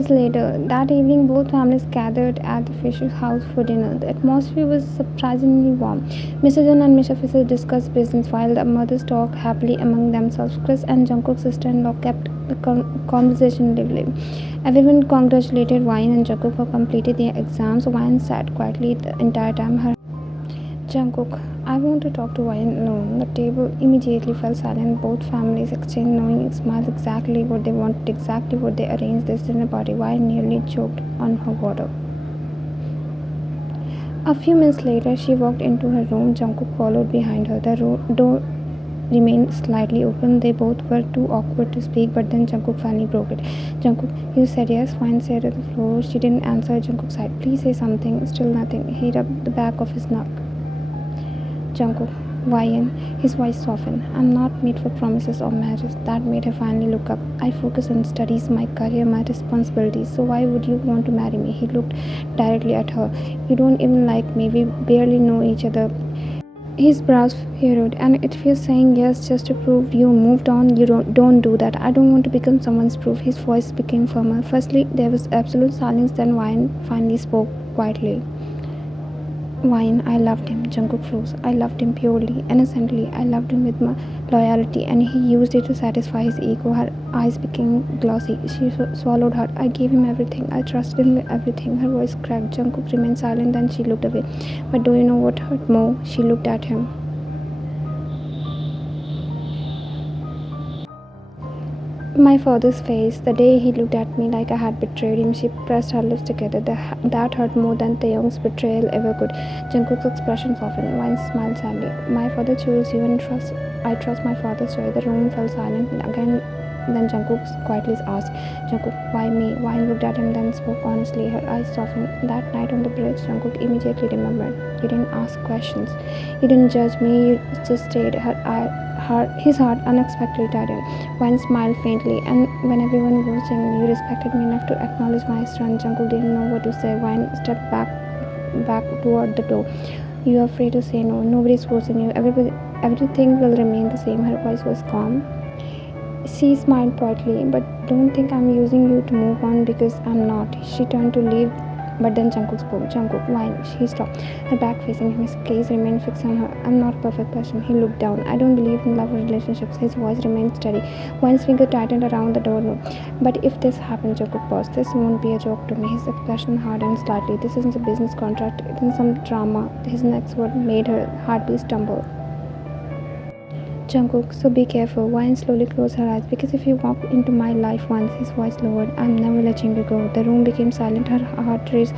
Years later, that evening, both families gathered at the Fisher's house for dinner. The atmosphere was surprisingly warm. Mr. John and Mr. Fisher discussed business while the mothers talked happily among themselves. Chris and Jungkook's sister-in-law kept the conversation lively. Everyone congratulated Wine and Jungkook for completing their exams. Wine sat quietly the entire time. Her Jungkook, I want to talk to Wine alone. The table immediately fell silent. Both families exchanged knowing smiles, exactly what they wanted, exactly what they arranged this dinner party. Wine nearly choked on her water. A few minutes later, she walked into her room. Jungkook followed behind her. The door remained slightly open. They both were too awkward to speak, but then Jungkook finally broke it. Jungkook, you said yes. Wine stared at the floor. She didn't answer. Jungkook sighed. Please say something. Still nothing. He rubbed the back of his neck. Jungkook, YN, his voice softened. I'm not made for promises or marriages. That made her finally look up. I focus on studies, my career, my responsibilities. So why would you want to marry me? He looked directly at her. You don't even like me. We barely know each other. His brows furrowed. And if you're saying yes just to prove you moved on, you don't do that. I don't want to become someone's proof. His voice became firmer. Firstly, there was absolute silence. Then Wine finally spoke quietly. Wine, I loved him. Jungkook froze. I loved him purely, innocently. I loved him with my loyalty, and he used it to satisfy his ego. Her eyes became glossy. She swallowed hard. I gave him everything. I trusted him with everything. Her voice cracked. Jungkook remained silent, then she looked away. But do you know what hurt more? She looked at him. My father's face, the day he looked at me like I had betrayed him. She pressed her lips together. That hurt more than Taehyung's betrayal ever could. Jungkook's expression softened. Wine smiled sadly. My father chose you and I trust my father's choice. The room fell silent. Again, then Jungkook quietly asked, Jungkook, why me? Wine looked at him, then spoke honestly. Her eyes softened. That night on the bridge, Jungkook immediately remembered. You didn't ask questions. You didn't judge me. You just stayed. His heart unexpectedly tightened. Wine smiled faintly, and when everyone was watching, you respected me enough to acknowledge my strength. Jungkook didn't know what to say. Wine stepped back toward the door. You are free to say no. Nobody's forcing you. Everything will remain the same. Her voice was calm. She smiled quietly, but don't think I'm using you to move on because I'm not. She turned to leave, but then Jungkook spoke. Jungkook, why? She stopped, her back facing him. His gaze remained fixed on her. I'm not a perfect person. He looked down. I don't believe in love or relationships. His voice remained steady. Wine's finger tightened around the doorknob. But if this happens, Jungkook paused. This won't be a joke to me. His expression hardened slightly. This isn't a business contract. It isn't some drama. His next word made her heartbeat stumble. Jungkook, so be careful. Wine slowly closed her eyes. Because if you walk into my life once, his voice lowered. I'm never letting you go. The room became silent. Her heart raced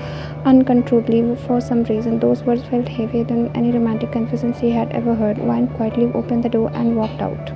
uncontrollably for some reason. Those words felt heavier than any romantic confession she had ever heard. Wine quietly opened the door and walked out.